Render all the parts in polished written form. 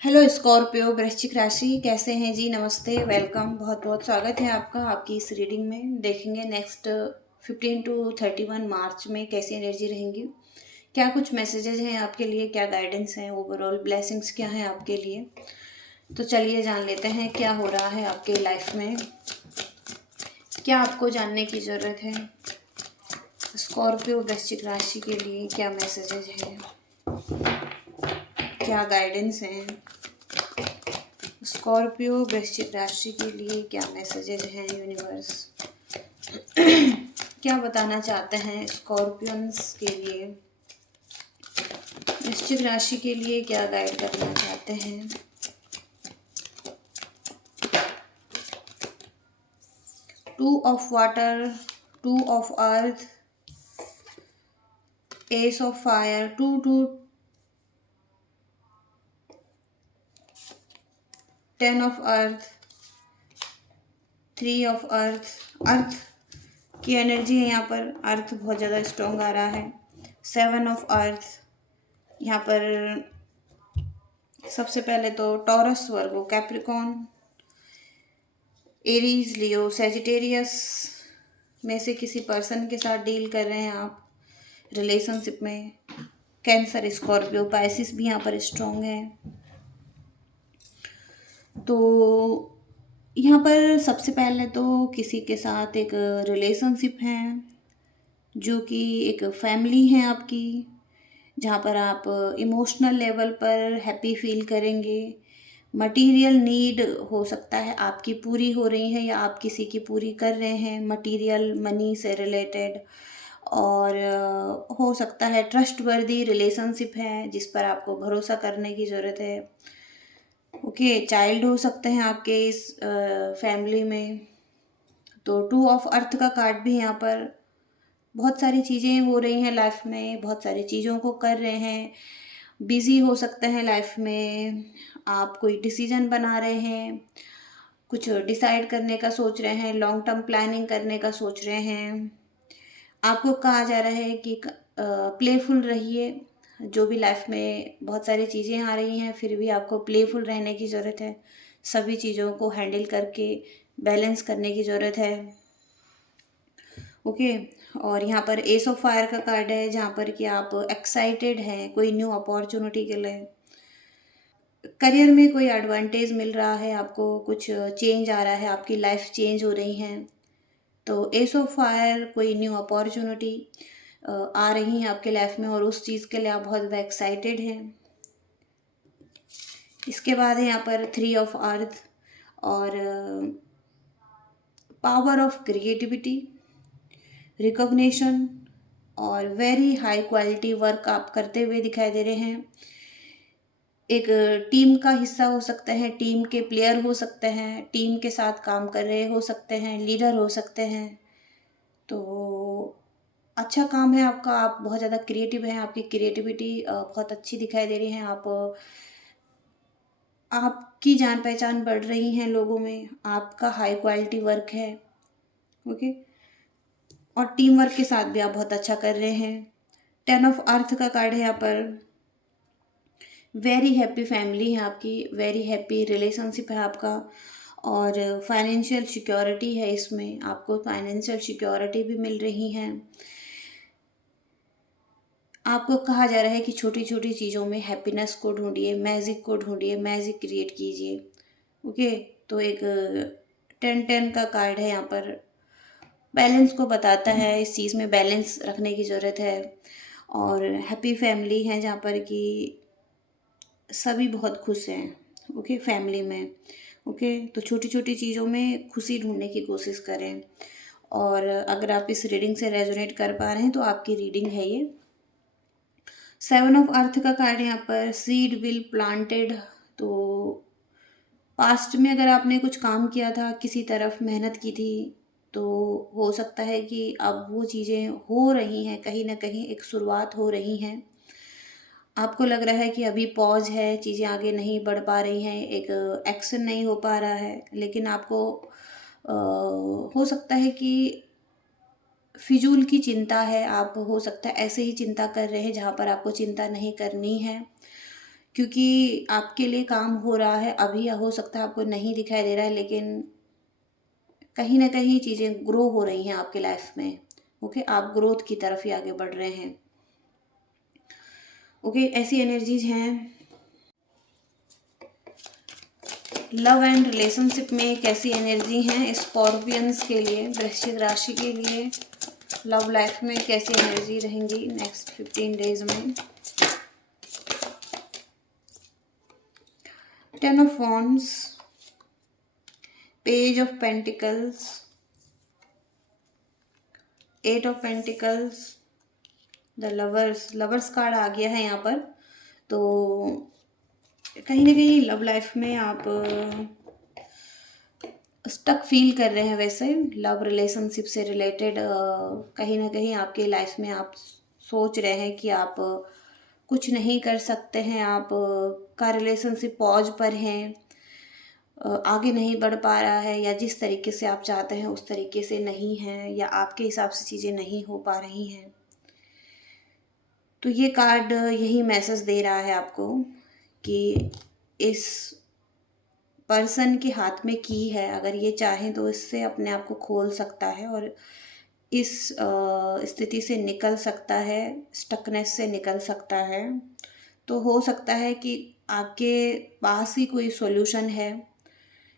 Hello Scorpio वृश्चिक राशि, कैसे हैं जी? नमस्ते, वेलकम, बहुत बहुत स्वागत है आपका आपकी इस रीडिंग में। देखेंगे नेक्स्ट 15 to 31 मार्च में कैसी एनर्जी रहेंगी, क्या कुछ मैसेजेस हैं आपके लिए, क्या गाइडेंस हैं, ओवरऑल ब्लेसिंग्स क्या हैं आपके लिए। तो चलिए जान लेते हैं क्या हो रहा है आपके लाइफ में, क्या आपको जानने की ज़रूरत है। स्कॉर्पियो वृश्चिक राशि के लिए क्या मैसेजेस हैं, क्या गाइडेंस हैं। स्कॉर्पियो वृश्चिक राशि के लिए क्या मैसेजेस हैं यूनिवर्स, क्या बताना चाहते हैं स्कॉर्पियंस के लिए, वृश्चिक राशि के लिए क्या गाइड करना चाहते हैं। Two of water, two of earth, ace of fire, two two, 10 of earth, 3 of earth. Earth की एनर्जी है यहाँ पर, अर्थ बहुत ज़्यादा स्ट्रॉन्ग आ रहा है। 7 ऑफ अर्थ, यहाँ पर सबसे पहले तो टॉरस, वर्गो, कैप्रिकॉन, एरीज, लियो, सेजिटेरियस में से किसी पर्सन के साथ डील कर रहे हैं आप रिलेशनशिप में। कैंसर, स्कॉर्पियो, पाइसिस भी यहाँ पर स्ट्रॉन्ग है। तो यहाँ पर सबसे पहले तो किसी के साथ एक रिलेशनशिप है जो कि एक फैमिली है आपकी, जहाँ पर आप इमोशनल लेवल पर हैप्पी फील करेंगे। मटेरियल नीड हो सकता है आपकी पूरी हो रही है या आप किसी की पूरी कर रहे हैं, मटेरियल मनी से रिलेटेड। और हो सकता है ट्रस्टवर्दी रिलेशनशिप है जिस पर आपको भरोसा करने की ज़रूरत है। ओके, चाइल्ड हो सकते हैं आपके इस फैमिली में। तो 2 ऑफ अर्थ का कार्ड भी यहाँ पर, बहुत सारी चीज़ें हो रही हैं लाइफ में, बहुत सारी चीज़ों को कर रहे हैं, बिज़ी हो सकते हैं लाइफ में। आप कोई डिसीजन बना रहे हैं, कुछ डिसाइड करने का सोच रहे हैं, लॉन्ग टर्म प्लानिंग करने का सोच रहे हैं। आपको कहा जा रहा है कि प्लेफुल रहिए। जो भी लाइफ में बहुत सारी चीज़ें आ रही हैं फिर भी आपको प्लेफुल रहने की ज़रूरत है, सभी चीज़ों को हैंडल करके बैलेंस करने की ज़रूरत है। ओके, और यहाँ पर एस ऑफ फायर का कार्ड है जहाँ पर कि आप एक्साइटेड हैं कोई न्यू अपॉर्चुनिटी के लिए। करियर में कोई एडवांटेज मिल रहा है आपको, कुछ चेंज आ रहा है, आपकी लाइफ चेंज हो रही हैं। तो एस ऑफ फायर, कोई न्यू अपॉर्चुनिटी आ रही हैं आपके लाइफ में और उस चीज़ के लिए आप बहुत ज़्यादा एक्साइटेड हैं। इसके बाद है यहाँ पर 3 ऑफ अर्थ और पावर ऑफ क्रिएटिविटी, रिकॉग्निशन और वेरी हाई क्वालिटी वर्क आप करते हुए दिखाई दे रहे हैं। एक टीम का हिस्सा हो सकते हैं, टीम के प्लेयर हो सकते हैं, टीम के साथ काम कर रहे हो सकते हैं, लीडर हो सकते हैं। तो अच्छा काम है आपका, आप बहुत ज़्यादा क्रिएटिव हैं, आपकी क्रिएटिविटी बहुत अच्छी दिखाई दे रही है। आपकी जान पहचान बढ़ रही हैं लोगों में, आपका हाई क्वालिटी वर्क है। ओके, और टीम वर्क के साथ भी आप बहुत अच्छा कर रहे हैं। 10 ऑफ अर्थ का कार्ड है यहाँ पर, वेरी हैप्पी फैमिली है आपकी, वेरी हैप्पी रिलेशनशिप है आपका और फाइनेंशियल सिक्योरिटी है इसमें, आपको फाइनेंशियल सिक्योरिटी भी मिल रही है। आपको कहा जा रहा है कि छोटी छोटी चीज़ों में हैप्पीनेस को ढूंढिए, मैजिक को ढूंढिए, मैजिक क्रिएट कीजिए। ओके, तो एक 10-10 का कार्ड है यहाँ पर, बैलेंस को बताता है, इस चीज़ में बैलेंस रखने की ज़रूरत है। और हैप्पी फैमिली है जहाँ पर कि सभी बहुत खुश हैं। ओके, फैमिली में। ओके, तो छोटी छोटी चीज़ों में खुशी ढूंढने की कोशिश करें। और अगर आप इस रीडिंग से रेजोनेट कर पा रहे हैं तो आपकी रीडिंग है ये। 7 ऑफ अर्थ का कार्ड यहाँ पर, सीड विल प्लांटेड। तो पास्ट में अगर आपने कुछ काम किया था, किसी तरफ मेहनत की थी, तो हो सकता है कि अब वो चीज़ें हो रही हैं, कहीं ना कहीं एक शुरुआत हो रही हैं। आपको लग रहा है कि अभी पॉज है, चीज़ें आगे नहीं बढ़ पा रही हैं, एक एक्शन नहीं हो पा रहा है, लेकिन आपको हो सकता है कि फिजूल की चिंता है, आप हो सकता है ऐसे ही चिंता कर रहे हैं जहाँ पर आपको चिंता नहीं करनी है। क्योंकि आपके लिए काम हो रहा है अभी, या हो सकता है आपको नहीं दिखाई दे रहा है, लेकिन कहीं न कहीं चीज़ें ग्रो हो रही हैं आपके लाइफ में। ओके, आप ग्रोथ की तरफ ही आगे बढ़ रहे हैं। ओके, ऐसी एनर्जीज़ हैं। लव एंड रिलेशनशिप में कैसी एनर्जी हैं स्कॉर्पियंस के लिए, वृश्चिक राशि के लिए लव लाइफ में कैसी एनर्जी रहेंगी नेक्स्ट 15 डेज में। 10 of wands, page of pentacles, 8 of pentacles, the lovers. Lovers card आ गया है यहाँ पर। तो कहीं ना कहीं लव लाइफ में आप स्टक फील कर रहे हैं। वैसे लव रिलेशनशिप से रिलेटेड कहीं ना कहीं आपके लाइफ में आप सोच रहे हैं कि आप कुछ नहीं कर सकते हैं, आप का रिलेशनशिप पॉज पर हैं, आगे नहीं बढ़ पा रहा है, या जिस तरीके से आप चाहते हैं उस तरीके से नहीं है, या आपके हिसाब से चीज़ें नहीं हो पा रही हैं। तो ये कार्ड यही मैसेज दे रहा है आपको कि इस पर्सन के हाथ में की है, अगर ये चाहें तो इससे अपने आप को खोल सकता है और इस स्थिति से निकल सकता है, स्टकनेस से निकल सकता है। तो हो सकता है कि आपके पास ही कोई सॉल्यूशन है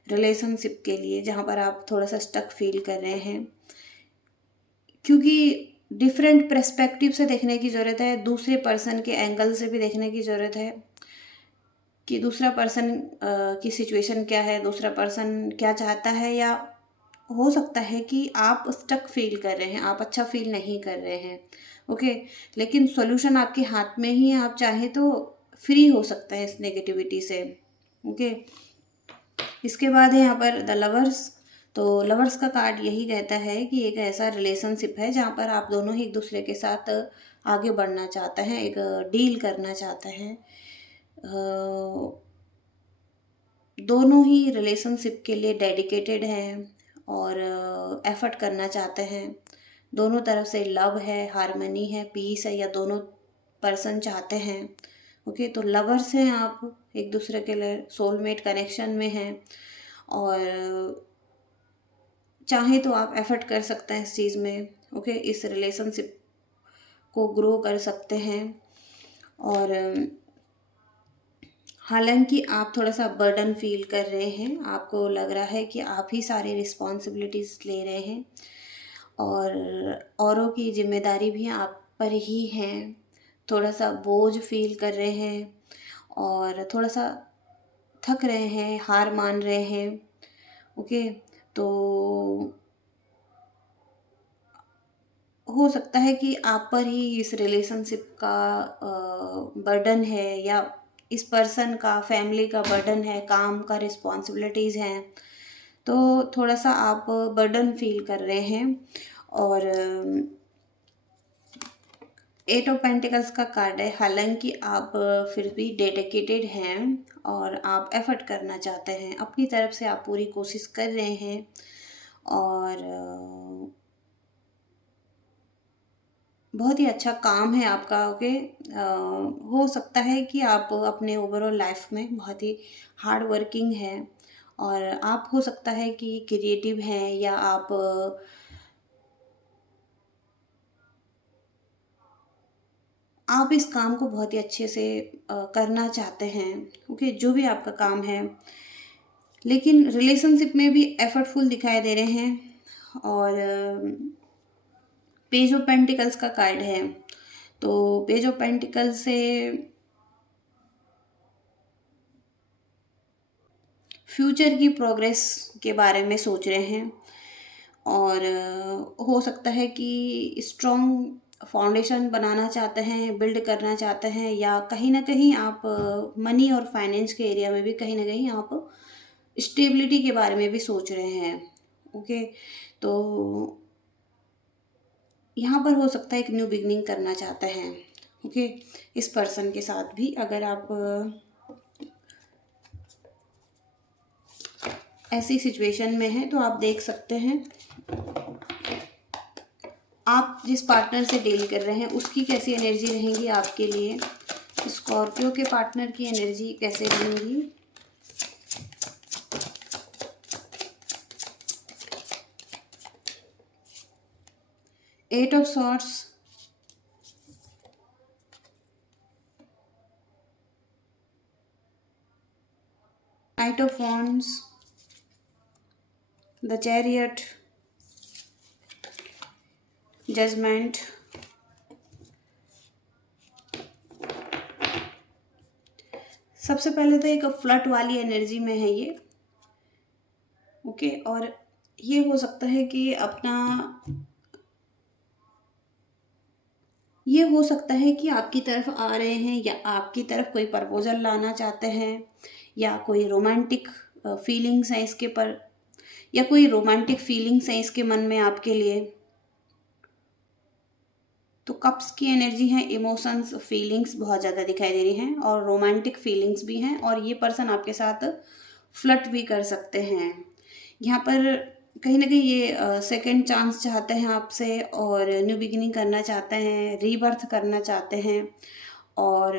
रिलेशनशिप के लिए, जहाँ पर आप थोड़ा सा स्टक फील कर रहे हैं, क्योंकि डिफरेंट पर्सपेक्टिव से देखने की ज़रूरत है, दूसरे पर्सन के एंगल से भी देखने की ज़रूरत है कि दूसरा पर्सन की सिचुएशन क्या है, दूसरा पर्सन क्या चाहता है, या हो सकता है कि आप स्टक फील कर रहे हैं, आप अच्छा फील नहीं कर रहे हैं। ओके, लेकिन सॉल्यूशन आपके हाथ में ही है, आप चाहें तो फ्री हो सकता है इस नेगेटिविटी से। ओके, इसके बाद है यहाँ पर द लवर्स। तो लवर्स का कार्ड यही कहता है कि एक ऐसा रिलेशनशिप है जहाँ पर आप दोनों ही एक दूसरे के साथ आगे बढ़ना चाहते हैं, एक डील करना चाहते हैं, दोनों ही रिलेशनशिप के लिए डेडिकेटेड हैं और एफर्ट करना चाहते हैं। दोनों तरफ से लव है, हार्मनी है, पीस है, या दोनों पर्सन चाहते हैं। ओके, तो लवर्स हैं आप, एक दूसरे के लिए सोलमेट कनेक्शन में हैं और चाहें तो आप एफर्ट कर सकते हैं इस चीज़ में। ओके, इस रिलेशनशिप को ग्रो कर सकते हैं। और हालांकि आप थोड़ा सा बर्डन फील कर रहे हैं, आपको लग रहा है कि आप ही सारी रिस्पॉन्सिबिलिटीज़ ले रहे हैं और औरों की जिम्मेदारी भी आप पर ही हैं। थोड़ा सा बोझ फील कर रहे हैं और थोड़ा सा थक रहे हैं, हार मान रहे हैं। ओके, तो हो सकता है कि आप पर ही इस रिलेशनशिप का बर्डन है, या इस पर्सन का फैमिली का बर्डन है, काम का रिस्पॉन्सिबिलिटीज़ हैं। तो थोड़ा सा आप बर्डन फील कर रहे हैं। और 8 ऑफ पेंटिकल्स का कार्ड है। हालांकि आप फिर भी डेडिकेटेड हैं और आप एफर्ट करना चाहते हैं, अपनी तरफ से आप पूरी कोशिश कर रहे हैं और बहुत ही अच्छा काम है आपका। ओके, हो सकता है कि आप अपने ओवरऑल लाइफ में बहुत ही हार्ड वर्किंग हैं और आप हो सकता है कि क्रिएटिव हैं, या आप इस काम को बहुत ही अच्छे से करना चाहते हैं। ओके, जो भी आपका काम है, लेकिन रिलेशनशिप में भी एफर्टफुल दिखाई दे रहे हैं। और पेज ऑफ पेंटिकल्स का कार्ड है। तो पेज ऑफ पेंटिकल्स से फ्यूचर की प्रोग्रेस के बारे में सोच रहे हैं और हो सकता है कि स्ट्रॉन्ग फाउंडेशन बनाना चाहते हैं, बिल्ड करना चाहते हैं, या कहीं ना कहीं आप मनी और फाइनेंस के एरिया में भी कहीं ना कहीं आप स्टेबिलिटी के बारे में भी सोच रहे हैं। ओके, तो यहाँ पर हो सकता है एक न्यू बिगनिंग करना चाहते हैं। ओके, इस पर्सन के साथ भी अगर आप ऐसी सिचुएशन में हैं तो आप देख सकते हैं आप जिस पार्टनर से डील कर रहे हैं उसकी कैसी एनर्जी रहेंगी आपके लिए। स्कॉर्पियो के पार्टनर की एनर्जी कैसे रहेंगी? Eight of swords, knight of wands, the chariot, judgement. सबसे पहले तो एक फ्लर्ट वाली एनर्जी में है ये, ओके। और ये हो सकता है कि ये हो सकता है कि आपकी तरफ आ रहे हैं या आपकी तरफ कोई प्रपोजल लाना चाहते हैं, या कोई रोमांटिक फीलिंग्स हैं इसके पर, या कोई रोमांटिक फीलिंग्स हैं इसके मन में आपके लिए। तो कप्स की एनर्जी है, इमोशंस, फीलिंग्स बहुत ज़्यादा दिखाई दे रही हैं और रोमांटिक फीलिंग्स भी हैं, और ये पर्सन आपके साथ फ्लर्ट भी कर सकते हैं। यहाँ पर कहीं ना कहीं ये सेकंड चांस चाहते हैं आपसे, और न्यू बिगिनिंग करना चाहते हैं, रीबर्थ करना चाहते हैं, और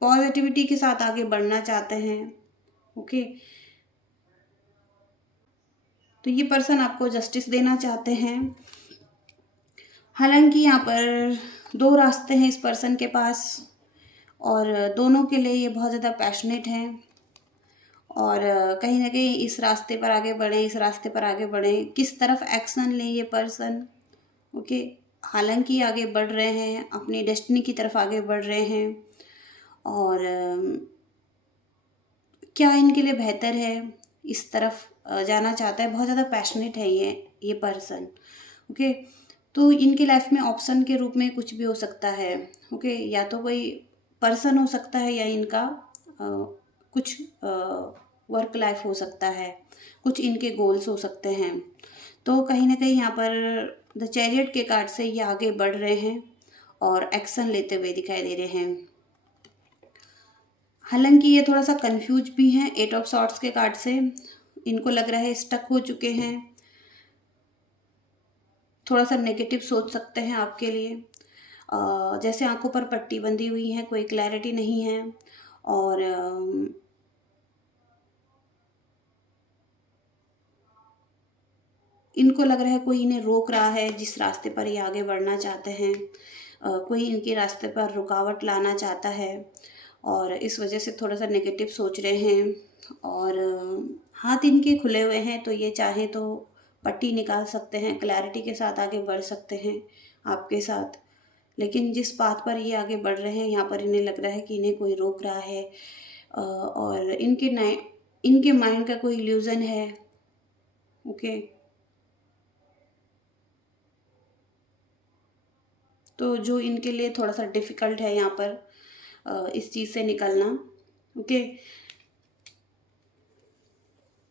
पॉजिटिविटी के साथ आगे बढ़ना चाहते हैं, ओके। तो ये पर्सन आपको जस्टिस देना चाहते हैं। हालांकि यहाँ पर दो रास्ते हैं इस पर्सन के पास, और दोनों के लिए ये बहुत ज़्यादा पैशनेट हैं, और कहीं ना कहीं इस रास्ते पर आगे बढ़ें, इस रास्ते पर आगे बढ़ें, किस तरफ एक्शन लें ये पर्सन, ओके। हालांकि आगे बढ़ रहे हैं, अपनी डेस्टिनी की तरफ आगे बढ़ रहे हैं, और क्या इनके लिए बेहतर है इस तरफ जाना चाहता है। बहुत ज़्यादा पैशनेट है ये पर्सन, ओके। तो इनके लाइफ में ऑप्शन के रूप में कुछ भी हो सकता है, ओके। या तो कोई पर्सन हो सकता है, या इनका कुछ वर्क लाइफ हो सकता है, कुछ इनके गोल्स हो सकते हैं। तो कहीं ना कहीं यहाँ पर द चैरियट के कार्ड से ये आगे बढ़ रहे हैं और एक्शन लेते हुए दिखाई दे रहे हैं। हालांकि ये थोड़ा सा कंफ्यूज भी हैं एट ऑफ सॉर्ड्स के कार्ड से। इनको लग रहा है स्टक हो चुके हैं, थोड़ा सा नेगेटिव सोच सकते हैं आपके लिए। जैसे आंखों पर पट्टी बंधी हुई है, कोई क्लैरिटी नहीं है, और इनको लग रहा है कोई इन्हें रोक रहा है जिस रास्ते पर ये आगे बढ़ना चाहते हैं। कोई इनके रास्ते पर रुकावट लाना चाहता है, और इस वजह से थोड़ा सा नेगेटिव सोच रहे हैं। और हाथ इनके खुले हुए हैं, तो ये चाहे तो पट्टी निकाल सकते हैं, क्लैरिटी के साथ आगे बढ़ सकते हैं आपके साथ। लेकिन जिस पाथ पर ये आगे बढ़ रहे हैं, यहाँ पर इन्हें लग रहा है कि इन्हें कोई रोक रहा है, और इनके माइंड का कोई इल्यूजन है, ओके। तो जो इनके लिए थोड़ा सा डिफ़िकल्ट है यहाँ पर इस चीज़ से निकलना, ओके।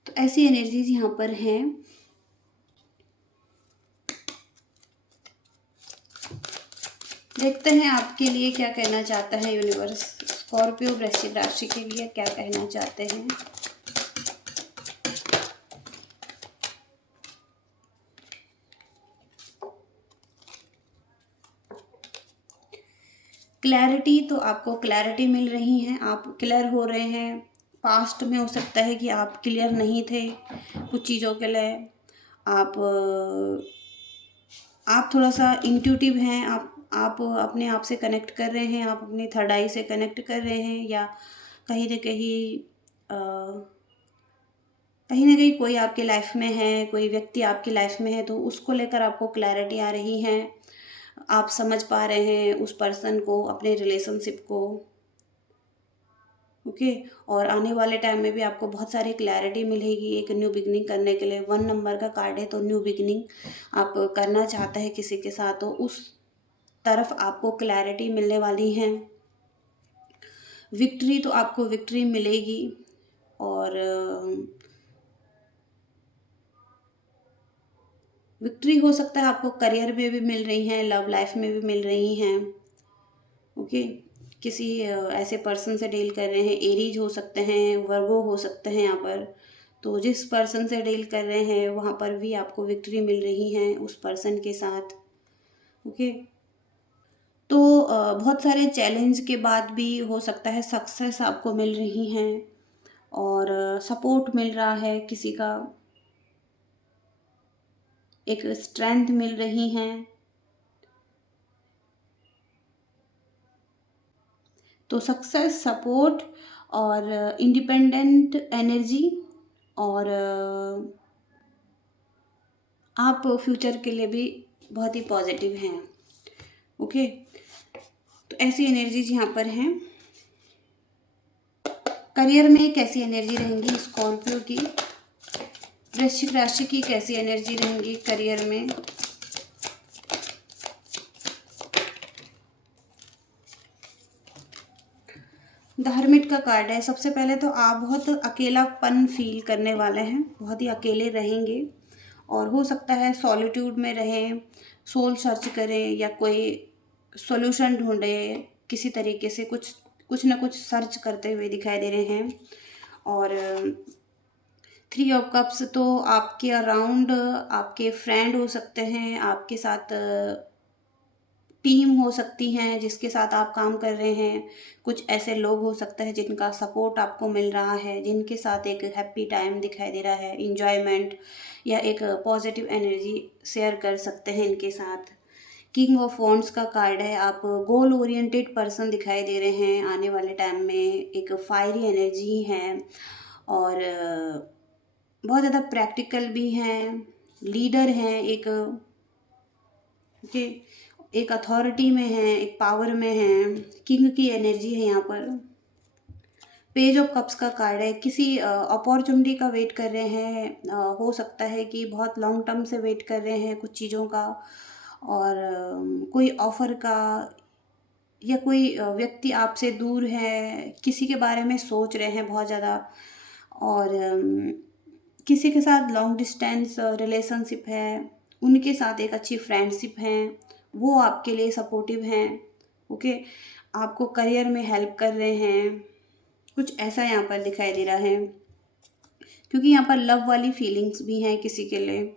तो ऐसी एनर्जीज यहाँ पर हैं। देखते हैं आपके लिए क्या कहना चाहता है यूनिवर्स। स्कॉर्पियो वृश्चिक राशि के लिए क्या कहना चाहते हैं। क्लैरिटी, तो आपको क्लैरिटी मिल रही है, आप क्लियर हो रहे हैं। पास्ट में हो सकता है कि आप क्लियर नहीं थे कुछ चीज़ों के लिए। आप थोड़ा सा इंट्यूटिव हैं, आप अपने आप से कनेक्ट कर रहे हैं, आप अपनी थर्ड आई से कनेक्ट कर रहे हैं, या कहीं ना कहीं कोई आपके लाइफ में है, कोई व्यक्ति आपकी लाइफ में है, तो उसको लेकर आपको क्लैरिटी आ रही है। आप समझ पा रहे हैं उस पर्सन को, अपने रिलेशनशिप को, ओके। और आने वाले टाइम में भी आपको बहुत सारी क्लैरिटी मिलेगी एक न्यू बिगनिंग करने के लिए। 1 नंबर का कार्ड है, तो न्यू बिगनिंग आप करना चाहते हैं किसी के साथ, तो उस तरफ आपको क्लैरिटी मिलने वाली है। विक्ट्री, तो आपको विक्ट्री मिलेगी, और विक्ट्री हो सकता है आपको करियर में भी मिल रही हैं, लव लाइफ में भी मिल रही हैं, ओके। किसी ऐसे पर्सन से डील कर रहे हैं, एरीज हो सकते हैं, वर्गो हो सकते हैं यहाँ पर। तो जिस पर्सन से डील कर रहे हैं वहाँ पर भी आपको विक्ट्री मिल रही है उस पर्सन के साथ, ओके। तो बहुत सारे चैलेंज के बाद भी हो सकता है सक्सेस आपको मिल रही हैं और सपोर्ट मिल रहा है किसी का, एक स्ट्रेंथ मिल रही हैं। तो सक्सेस, सपोर्ट और इंडिपेंडेंट एनर्जी और आप फ्यूचर के लिए भी बहुत ही पॉजिटिव हैं। ओके, तो ऐसी एनर्जीज यहाँ पर हैं। करियर में कैसी एनर्जी रहेंगी स्कॉर्पियो की, वृश्चिक राशि की कैसी एनर्जी रहेंगी करियर में। द हर्मिट का कार्ड है। सबसे पहले तो आप बहुत अकेलापन फील करने वाले हैं, बहुत ही अकेले रहेंगे और हो सकता है सॉलिट्यूड में रहें, सोल सर्च करें या कोई सॉल्यूशन ढूंढें, किसी तरीके से कुछ कुछ ना कुछ सर्च करते हुए दिखाई दे रहे हैं। और थ्री ऑफ कप्स तो आपके अराउंड आपके फ्रेंड हो सकते हैं, आपके साथ टीम हो सकती हैं जिसके साथ आप काम कर रहे हैं, कुछ ऐसे लोग हो सकते हैं जिनका सपोर्ट आपको मिल रहा है, जिनके साथ एक हैप्पी टाइम दिखाई दे रहा है, इंजॉयमेंट या एक पॉजिटिव एनर्जी शेयर कर सकते हैं इनके साथ। किंग ऑफ वॉन्ड्स का कार्ड है। आप गोल ओरिएंटेड पर्सन दिखाई दे रहे हैं आने वाले टाइम में, एक फायरी एनर्जी है और बहुत ज़्यादा प्रैक्टिकल भी हैं, लीडर हैं, एक ओके, एक अथॉरिटी में है, एक पावर में है, किंग की एनर्जी है यहाँ पर। पेज ऑफ कप्स का कार्ड है। किसी अपॉर्चुनिटी का वेट कर रहे हैं, हो सकता है कि बहुत लॉन्ग टर्म से वेट कर रहे हैं कुछ चीज़ों का, और कोई ऑफर का, या कोई व्यक्ति आपसे दूर है, किसी के बारे में सोच रहे हैं बहुत ज़्यादा, और किसी के साथ लॉन्ग डिस्टेंस रिलेशनशिप है, उनके साथ एक अच्छी फ्रेंडशिप है, वो आपके लिए सपोर्टिव हैं। ओके, आपको करियर में हेल्प कर रहे हैं, कुछ ऐसा यहाँ पर दिखाई दे रहा है, क्योंकि यहाँ पर लव वाली फीलिंग्स भी हैं किसी के लिए।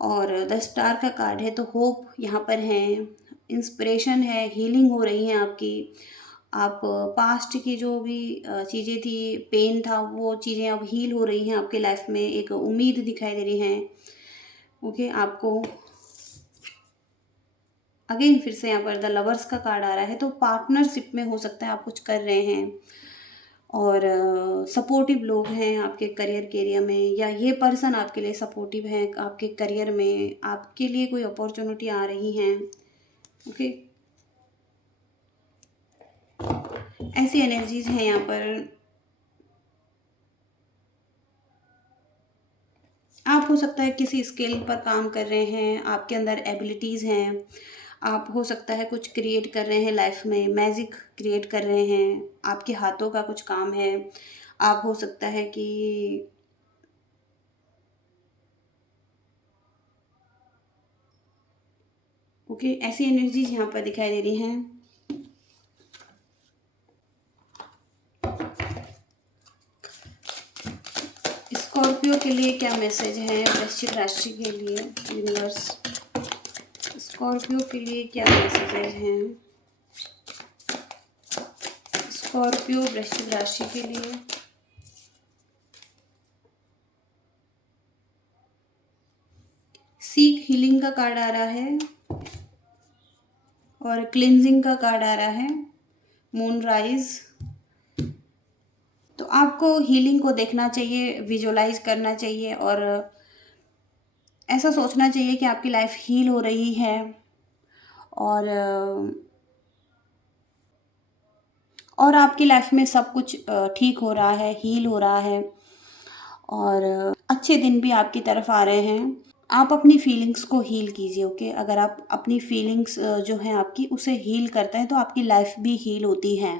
और द स्टार का कार्ड है, तो होप यहाँ पर है, इंस्पिरेशन है, हीलिंग हो रही है आपकी। आप पास्ट की जो भी चीज़ें थी, पेन था, वो चीज़ें अब हील हो रही हैं आपके लाइफ में, एक उम्मीद दिखाई दे रही है। ओके, आपको अगेन फिर से यहाँ पर द लवर्स का कार्ड आ रहा है, तो पार्टनरशिप में हो सकता है आप कुछ कर रहे हैं और सपोर्टिव लोग हैं आपके करियर के एरिया में, या ये पर्सन आपके लिए सपोर्टिव है आपके करियर में, आपके लिए कोई अपॉर्चुनिटी आ रही हैं। ओके, ऐसी एनर्जीज हैं यहाँ पर। आप हो सकता है किसी स्किल पर काम कर रहे हैं, आपके अंदर एबिलिटीज़ हैं, आप हो सकता है कुछ क्रिएट कर रहे हैं लाइफ में, मैजिक क्रिएट कर रहे हैं, आपके हाथों का कुछ काम है। आप हो सकता है कि ओके, ऐसी एनर्जीज यहाँ पर दिखाई दे रही हैं। स्कॉर्पियो के लिए क्या मैसेज है वृश्चिक राशि के लिए, यूनिवर्स स्कॉर्पियो के लिए क्या मैसेजेज हैं, स्कॉर्पियो वृश्चिक राशि के लिए। सीक हीलिंग का कार्ड आ रहा है और क्लिनजिंग का कार्ड आ रहा है, मून राइज। तो आपको हीलिंग को देखना चाहिए, विजुअलाइज करना चाहिए और ऐसा सोचना चाहिए कि आपकी लाइफ हील हो रही है और आपकी लाइफ में सब कुछ ठीक हो रहा है, हील हो रहा है और अच्छे दिन भी आपकी तरफ आ रहे हैं। आप अपनी फीलिंग्स को हील कीजिए। ओके, अगर आप अपनी फीलिंग्स जो हैं आपकी, उसे हील करते हैं तो आपकी लाइफ भी हील होती है।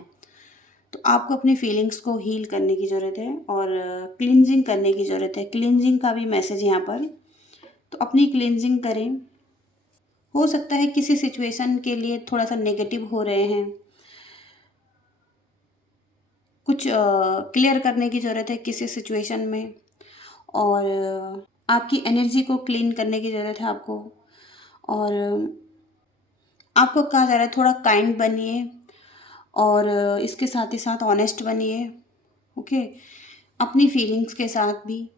तो आपको अपनी फीलिंग्स को हील करने की ज़रूरत है और क्लिनजिंग करने की ज़रूरत है। क्लिनजिंग का भी मैसेज यहाँ पर, तो अपनी क्लिनजिंग करें। हो सकता है किसी सिचुएशन के लिए थोड़ा सा नेगेटिव हो रहे हैं, कुछ क्लियर करने की ज़रूरत है किसी सिचुएशन में, और आपकी एनर्जी को क्लीन करने की ज़रूरत है आपको। और आपको कहा जा रहा है थोड़ा काइंड बनिए और इसके साथ ही साथ ऑनेस्ट बनिए। ओके, अपनी फीलिंग्स के साथ भी।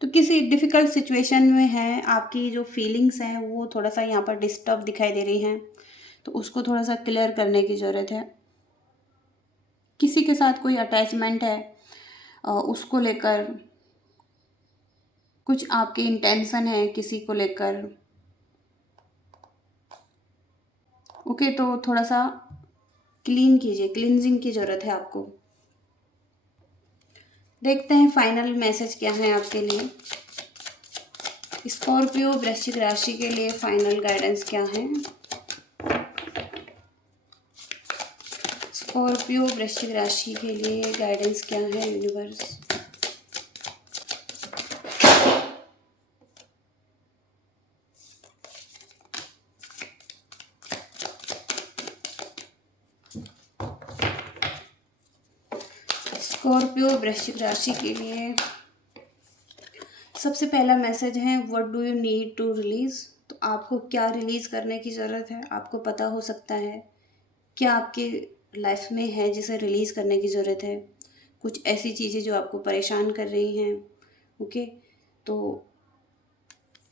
तो किसी डिफ़िकल्ट सिचुएशन में हैं, आपकी जो फीलिंग्स हैं वो थोड़ा-सा यहाँ पर डिस्टर्ब दिखाई दे रही हैं, तो उसको थोड़ा-सा क्लियर करने की ज़रूरत है। किसी के साथ कोई अटैचमेंट है, उसको लेकर कुछ आपके इंटेंशन है किसी को लेकर। ओके, तो थोड़ा-सा क्लीन कीजिए, क्लींजिंग की ज़रूरत है आपको। देखते हैं फाइनल मैसेज क्या है आपके लिए। स्कॉर्पियो वृश्चिक राशि के लिए फाइनल गाइडेंस क्या है? स्कॉर्पियो वृश्चिक राशि के लिए गाइडेंस क्या है यूनिवर्स? स्कॉर्पियो वृश्चिक राशि के लिए सबसे पहला मैसेज है, what do you need to release. तो आपको क्या रिलीज़ करने की ज़रूरत है? आपको पता हो सकता है क्या आपके लाइफ में है जिसे रिलीज़ करने की ज़रूरत है। कुछ ऐसी चीज़ें जो आपको परेशान कर रही हैं। ओके, तो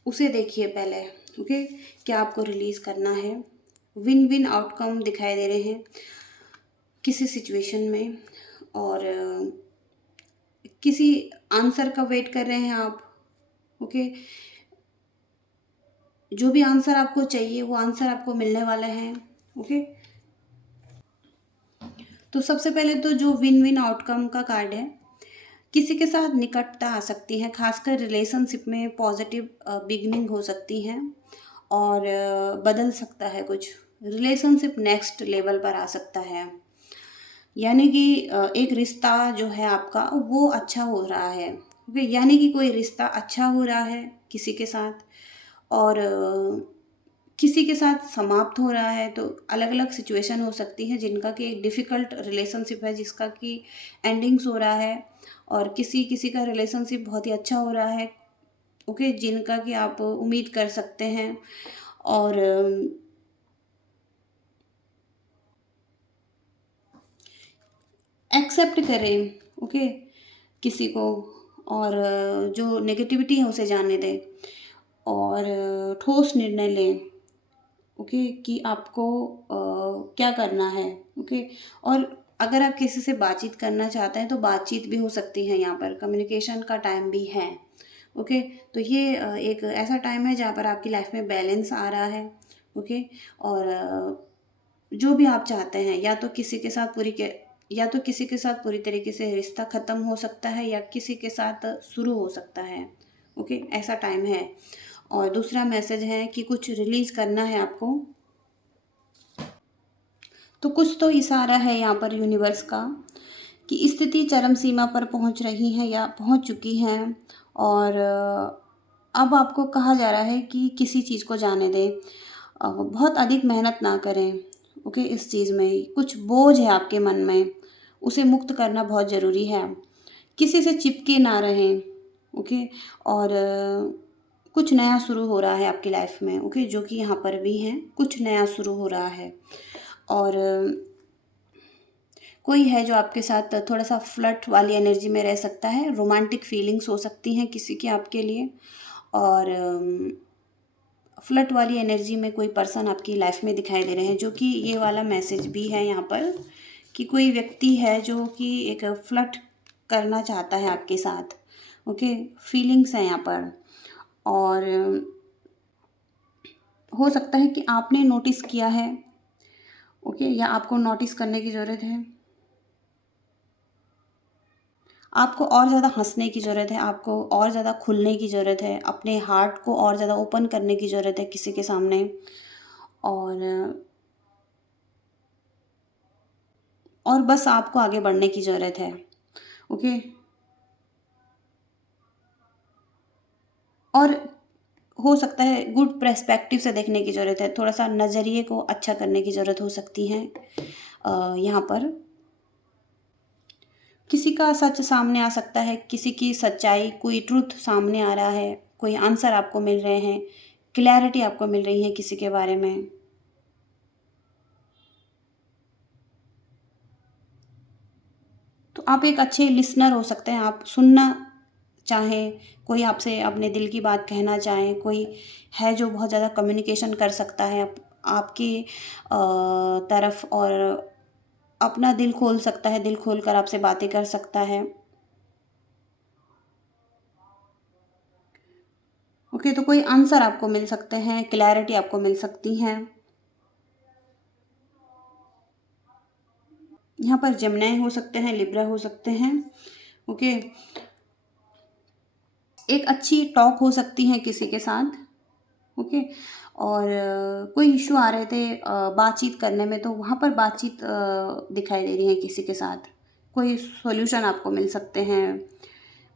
उसे देखिए पहले। ओके, क्या आपको रिलीज़ करना है। विन विन आउटकम दिखाई दे रहे हैं किसी सिचुएशन में, और किसी आंसर का वेट कर रहे हैं आप। ओके, जो भी आंसर आपको चाहिए वो आंसर आपको मिलने वाला है। ओके, तो सबसे पहले तो जो विन विन आउटकम का कार्ड है, किसी के साथ निकटता आ सकती है, खासकर रिलेशनशिप में पॉजिटिव बिगनिंग हो सकती है, और बदल सकता है कुछ। रिलेशनशिप नेक्स्ट लेवल पर आ सकता है, यानी कि एक रिश्ता जो है आपका वो अच्छा हो रहा है। ओके, यानी कि कोई रिश्ता अच्छा हो रहा है किसी के साथ, और किसी के साथ समाप्त हो रहा है। तो अलग अलग सिचुएशन हो सकती है जिनका कि एक डिफ़िकल्ट रिलेशनशिप है जिसका कि एंडिंग्स हो रहा है, और किसी किसी का रिलेशनशिप बहुत ही अच्छा हो रहा है। ओके, जिनका कि आप उम्मीद कर सकते हैं, और एक्सेप्ट करें। ओके, किसी को, और जो नेगेटिविटी है उसे जाने दें, और ठोस निर्णय लें। ओके, कि आपको क्या करना है। ओके, और अगर आप किसी से बातचीत करना चाहते हैं तो बातचीत भी हो सकती है, यहाँ पर कम्युनिकेशन का टाइम भी है। ओके, तो ये एक ऐसा टाइम है जहाँ पर आपकी लाइफ में बैलेंस आ रहा है। ओके, और जो भी आप चाहते हैं, या तो किसी के साथ पूरी तरीके से रिश्ता ख़त्म हो सकता है, या किसी के साथ शुरू हो सकता है। ओके, ऐसा टाइम है। और दूसरा मैसेज है कि कुछ रिलीज़ करना है आपको। तो कुछ तो इशारा है यहाँ पर यूनिवर्स का कि स्थिति चरम सीमा पर पहुँच रही है या पहुँच चुकी है, और अब आपको कहा जा रहा है कि किसी चीज़ को जाने दें। बहुत अधिक मेहनत ना करें। ओके, इस चीज़ में कुछ बोझ है आपके मन में, उसे मुक्त करना बहुत ज़रूरी है। किसी से चिपके ना रहें। ओके, और कुछ नया शुरू हो रहा है आपकी लाइफ में। ओके, जो कि यहाँ पर भी है, कुछ नया शुरू हो रहा है, और कोई है जो आपके साथ थोड़ा-सा फ्लर्ट वाली एनर्जी में रह सकता है, रोमांटिक फीलिंग्स हो सकती हैं किसी की आपके लिए, और फ्लर्ट वाली एनर्जी में कोई पर्सन आपकी लाइफ में दिखाई दे रहे हैं, जो कि ये वाला मैसेज भी है यहाँ पर कि कोई व्यक्ति है जो कि एक फ्लर्ट करना चाहता है आपके साथ। ओके, फीलिंग्स हैं यहाँ पर, और हो सकता है कि आपने नोटिस किया है। ओके, या आपको नोटिस करने की ज़रूरत है। आपको और ज़्यादा हँसने की ज़रूरत है, आपको और ज़्यादा खुलने की ज़रूरत है, अपने हार्ट को और ज़्यादा ओपन करने की ज़रूरत है किसी के सामने, और बस आपको आगे बढ़ने की ज़रूरत है। ओके, और हो सकता है गुड पर्सपेक्टिव से देखने की ज़रूरत है, थोड़ा-सा नज़रिए को अच्छा करने की ज़रूरत हो सकती है यहाँ पर। किसी का सच सामने आ सकता है, किसी की सच्चाई, कोई ट्रुथ सामने आ रहा है, कोई आंसर आपको मिल रहे हैं, क्लैरिटी आपको मिल रही है किसी के बारे में। तो आप एक अच्छे लिसनर हो सकते हैं, आप सुनना चाहें, कोई आपसे अपने दिल की बात कहना चाहें, कोई है जो बहुत ज़्यादा कम्युनिकेशन कर सकता है आपकी तरफ, और अपना दिल खोल सकता है, दिल खोल कर आपसे बातें कर सकता है। ओके, तो कोई आंसर आपको मिल सकते हैं, क्लैरिटी आपको मिल सकती है। यहाँ पर जेमिनी हो सकते हैं, लिब्रा हो सकते हैं। ओके, एक अच्छी टॉक हो सकती है किसी के साथ। ओके, और कोई इशू आ रहे थे बातचीत करने में, तो वहाँ पर बातचीत दिखाई दे रही है किसी के साथ, कोई सॉल्यूशन आपको मिल सकते हैं।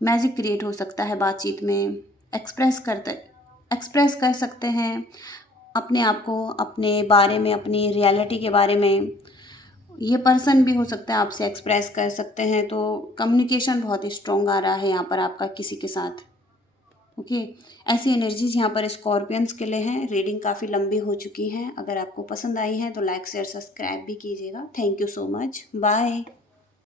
मैजिक क्रिएट हो सकता है बातचीत में। एक्सप्रेस कर सकते हैं अपने आप को, अपने बारे में, अपनी रियलिटी के बारे में। ये पर्सन भी हो सकता है आपसे एक्सप्रेस कर सकते हैं। तो कम्युनिकेशन बहुत ही स्ट्रॉन्ग आ रहा है यहाँ पर आपका किसी के साथ। ओके, ऐसी एनर्जीज यहाँ पर स्कॉर्पियंस के लिए हैं। रीडिंग काफ़ी लंबी हो चुकी है, अगर आपको पसंद आई है तो लाइक शेयर सब्सक्राइब भी कीजिएगा। Thank you so much, bye.